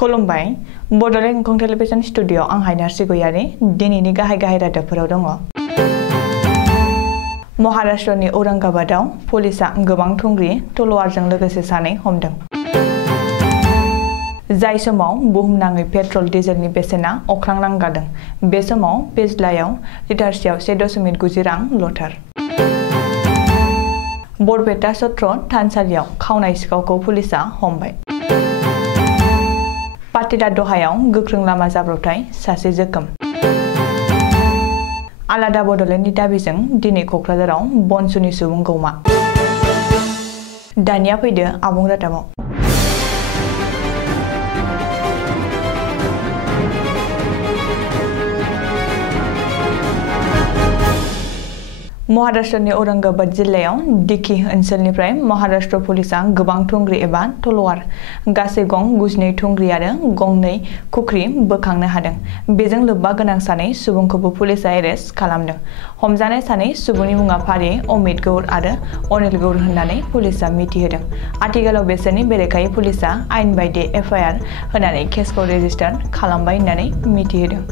खुलुमबाय Bodoland एंखं television studio आं हायनार्सि गयारि दिनैनि गाहाय रादाबफोराव दङ। महाराष्ट्रनि औरंगाबादाव पुलिसआ गोबां थुंग्रि तलवारजों लोगोसे सानै हमदों। जाय समाव बुहुमनाङै पेट्रल डिजेलनि बेसेना अख्रां नांगादों बे समाव पिज्लायाव लिटारसेयाव 1.90 रां ल'थार। बरपेटा सत्र थानसालियाव खावनाय सिखावखौ पुलिसआ हमबाय। पाटिला दहायाव गोख्रों लामा जाब्रबथाय सासे जोखोम। आलादा बड'लेण्डनि दाबिजों दिनै क'क्राझाराव बनसुनि सुबुं गौमा। दानिया फैदो आबुं रादाबाव। महाराष्ट्रनि औरंगाबाद जिल्लायाव दिघी ओनसोलनिफ्राय महाराष्ट्र पुलिसआ गोबां थुंग्रि एबा तलवार गासै गं 92 थुंग्रि आरो गंनै खुख्रि बोखांनो हादों। बेजों लोब्बा गोनां सानै सुबुंखौबो पुलिसआ एरेस्ट खालामदों। हमजानाय सानै सुबुंनि मुङा फारियै अमित गौर आरो अनिल गौर होननानै पुलिसआ मिथिहोदों। आथिखालाव बेसोरनि बेरेखायै पुलिसआ आयेन बायदियै एफआइआर होनानै केसखौ रेजिस्टार खालामबाय होननानै मिथिहोदों।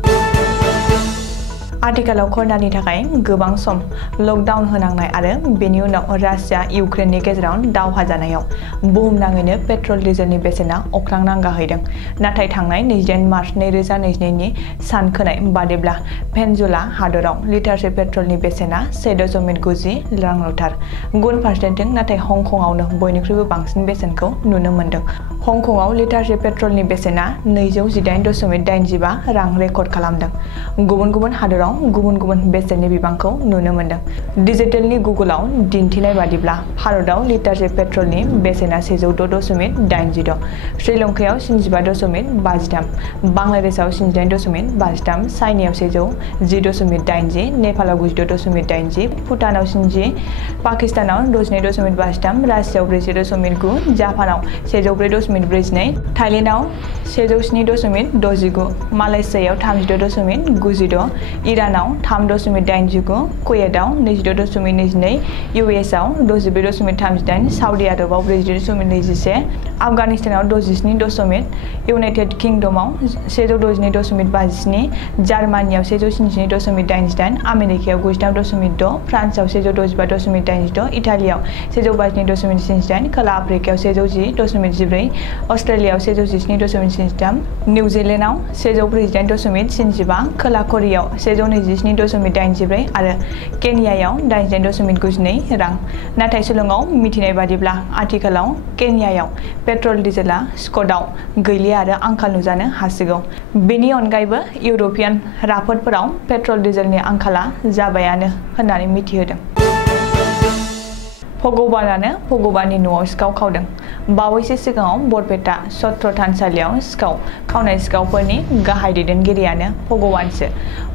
आथिखालाव कर'नानि थाखाय गोबां सम लकडाउन होनांनाय आरो बेनि उनाव रासिया इउक्रेननि गेजेराव दावहा जानायाव बुहुमनाङैनो पेट्रल डिजेलनि बेसेना अख्रां नांगाहैदों। नाथाय थांनाय 28 मार्च 2022 नि सानखोनाय बादिब्ला भेनेजुला हादराव लिटारसे पेट्रलनि बेसेना 1.90 रां ल'थार। गुबुन फारसेथिं नाथाय हंकंआवनो बयनिख्रुइबो बांसिन बेसेनखौ नुनो मोन्दों। हंकंआव लिटारसे पेट्रलनि बेसेना 218.85 रां रेकर्ड खालामदों। गुबुन गुबुन हादराव गुबुन गुबुन बेसेननि बिबांखौ नुनो मोन्दों। डिजिटेलनि गुगोलाव दिन्थिनाय बादिब्ला भारतआव लिटारसे पेट्रलनि बेसेना 106.86, श्रीलंकायाव 75.53, बांलादेशआव 79.53, चाइनायाव 110.80, नेपालाव 92.80, भुटानाव 70, पाकिस्तानाव 62.53, रासियाव 40.9, जापानाव 104.42, थाइलेण्डआव 107.69, मालयेशियायाव 32.96, इरानाव 3.89, कुवेतआव 22.22, इउएसआव 64.38, साउदी आरबाव 42.21, आफगानिस्तानाव 67, इउनाइटेड किंडमआव 162.57, जार्मानियाव 167.88, आमेरिकायाव 93.6, फ्रान्सआव 165.86, इटालियाव 152.78, खोला आफ्रिकायाव 110.14, अस्ट्रेलियाव 117.73, निउजिलेण्डआव 148.75, खोला करियाव 127.84 आरो केनियायाव 88.92 रां। नाथाय शिलंआव मिथिनाय बादिब्ला आथिखालाव केनियायाव पेट्रल डिजेलआ स्कटआव गैलिया आरो आंखाल नुजानो हासिगौ। बेनि अनगायैबो इउर'पियान राफोदफोराव पेट्रल डिजेलनि आंखाला जाबायानो होननानै मिथिहोदों। भगबानानो भगबाननि न'आव सिखाव खावदों। बावैसो सिगाङाव बरपेटा सत्र थानसालियाव सिखाव खावनाय सिखावफोरनि गाहाय दैदेनगिरियानो भगबानसो।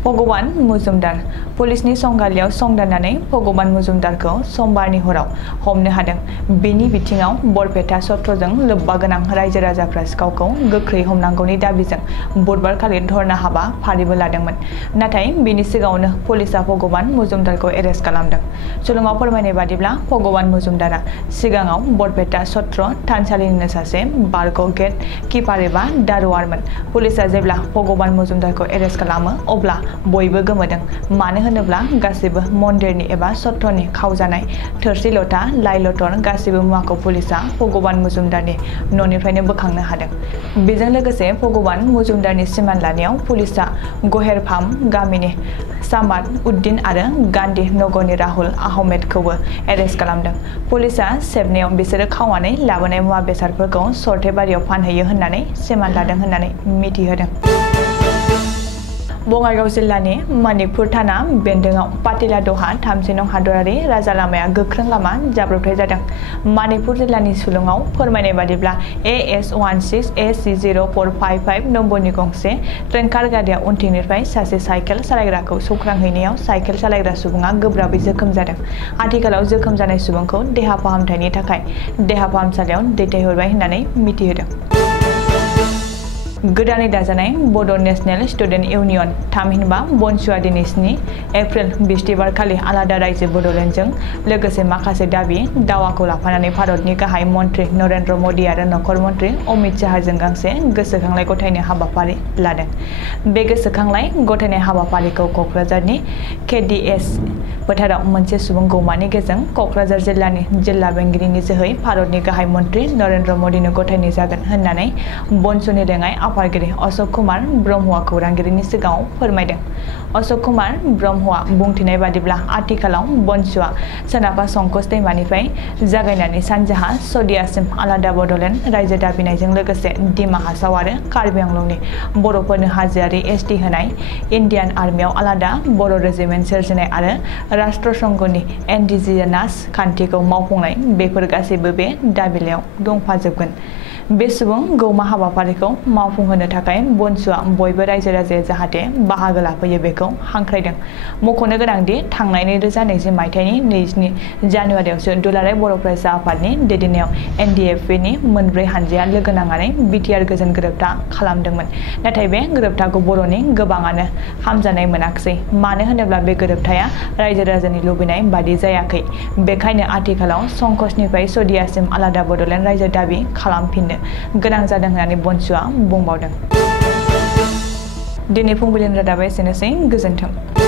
भगबान मुजुमदार पुलिसनि संगालियाव संदाननानै भगबान मुजुमदारखौ समबारनि हराव हमनो हादों। बेनि बिथिङाव बरपेटा सत्रजों लोब्बा गोनां रायजो राजाफ्रा सिखावखौ गोख्रै हमनांगौनि दाबिजों बुधबारखालि धर्ना हाबाफारिबो लादोंमोन। नाथाय बेनि सिगाङावनो पुलिसआ भगबान मुजुमदारखौ एरेस्ट खालामदों। शिलंआव फोरमायनाय बादिब्ला भगबान मुजुमदारा सिगाङाव बरपेटा सत्र थानसालिनिनो सासे बारग' गेट किपार एबा दार'वारमोन। पुलिसआ जेब्ला भगबान मुजुमदारखौ एरेस्ट खालामो अब्ला बयबो गोमोदों। मानो होनोब्ला गासैबो मन्दिरनि एबा सत्रनि खावजानाय थोरसि लथा लाइ लथर गासैबो मुवाखौ पुलिसआ भगबान मुजुमदारनि न'निफ्रायनो बोखांनो हादों। बेजों लोगोसे भगबान मुजुमदारनि सिमान लानायाव पुलिसआ गहेरफाम गामिनि सामाद उद्दिन आरो गान्धी नगरनि राहुल आहमेदखौबो एरेस्ट खालामदों। पुलिसआ सेबनायाव बिसोरो खावनानै लाबोनाय मुवा बेसादफोरखौ सरथेबारियाव फानहैयो होननानै सिमान लादों होननानै मिथिहोदों। बङाइगाव जिल्लानि मणिपुर थाना बेन्दोंआव पाटिला दहा 3 नं हादरारि राजा लामाया गोख्रों लामा जाब्रबथाय जादों। मणिपुर जिल्लानि सुलुङाव फोरमायनाय बादिब्ला AS16AC0455 नम्बरनि गंसे ट्रेंकार गारिया उनथिंनिफ्राय सासे साइकेल सालायग्राखौ सौख्रांहैनायाव साइकेल सालायग्रा सुबुङा गोब्राबै जोखोम जादों। आथिखालाव जोखोम जानाय सुबुंखौ देहा फाहामथायनि थाखाय देहा फाहामसालियाव दैथायहरबाय होननानै मिथिहोदों। गोदानै दाजानाय बड' नेशनेल स्टुडेन्ट इउनियन थामहिनबा बनसुआ दिनै 7 एप्रिल बिस्तिबार खालि आलादा रायजो बड'लेण्डजों लोगोसे माखासे दाबि दावाखौ लाफानानै भारतनि गाहाय मन्त्रि नरेन्द्र मोदी आरो नखर मन्त्रि अमित शाहजों गांसे गोसोखांलाय गथायनाय हाबाफारि लादों। बे गोसोखांलाय गथायनाय हाबाफारिखौ क'क्राझारनि केडिएस फोथाराव मोनसे सुबुं गौमानि गेजेरजों क'क्राझार जिल्लानि जिल्ला बेंगिरिनि जोहै भारतनि गाहाय मन्त्रि नरेन्द्र मोदीनो गथायनाय जागोन होननानै बनसुनि लेङाइ आफादगिरि अशोक कुमार ब्रह्मआ खौरांगिरिनि सिगाङाव फोरमायदों। अशोक कुमार ब्रह्मआ बुंथिनाय बादिब्ला आथिखालाव बनसुआ सोनाबहा संकस दैमानिफ्राय जागायनानै सानजाहा सदियासिम आलादा बड'लेण्ड रायजो दाबिनायजों लोगोसे दिमा हासाव आरो कार्बि आंलंनि बर'फोरनो हाजोआरि एसटि होनाय, इन्डियान आर्मियाव आलादा बर' रेजिमेन्ट सोरजिनाय आरो राष्ट्रसंघनि इन्डिजिनास खान्थिखौ मावफुंनाय बेफोर गासैबो बे दाबिलायाव दंफाजोबगोन। बे सुबुं गौमा हाबाफारिखौ मावफुंहोनो थाखाय बनसुआ बयबो रायजो राजाया जाहाथे बाहागो लाफैयो बेखौ हांख्रायदों। मख'नो गोनांदि थांनाय 2020 मायथाइनि 22 जानुवारियावसो दुलाराय बर' फरायसा आफादनि दैदेननायाव एनडिएफबिनि मोनब्रै हानजाया लोगो नांनानै बिटिआर गोजोन गोरोबथा खालामदोंमोन। नाथाय बे गोरोबथाखौ बर'नि गोबाङानो हामजानाय मोनाखिसै। मानो होनोब्ला बे गोरोबथाया रायजो राजानि लुबैनाय बादि जायाखै। बेखायनो आथिखालाव संकसनिफ्राय सदियासिम आलादा बड'लेण्ड रायजो दाबि खालामफिननो गोनां जादों होननानै बनसुआ बुंबावदों। दिनै फुंबिलिनि रादाबा एसेनोसै। गोजोन्थों।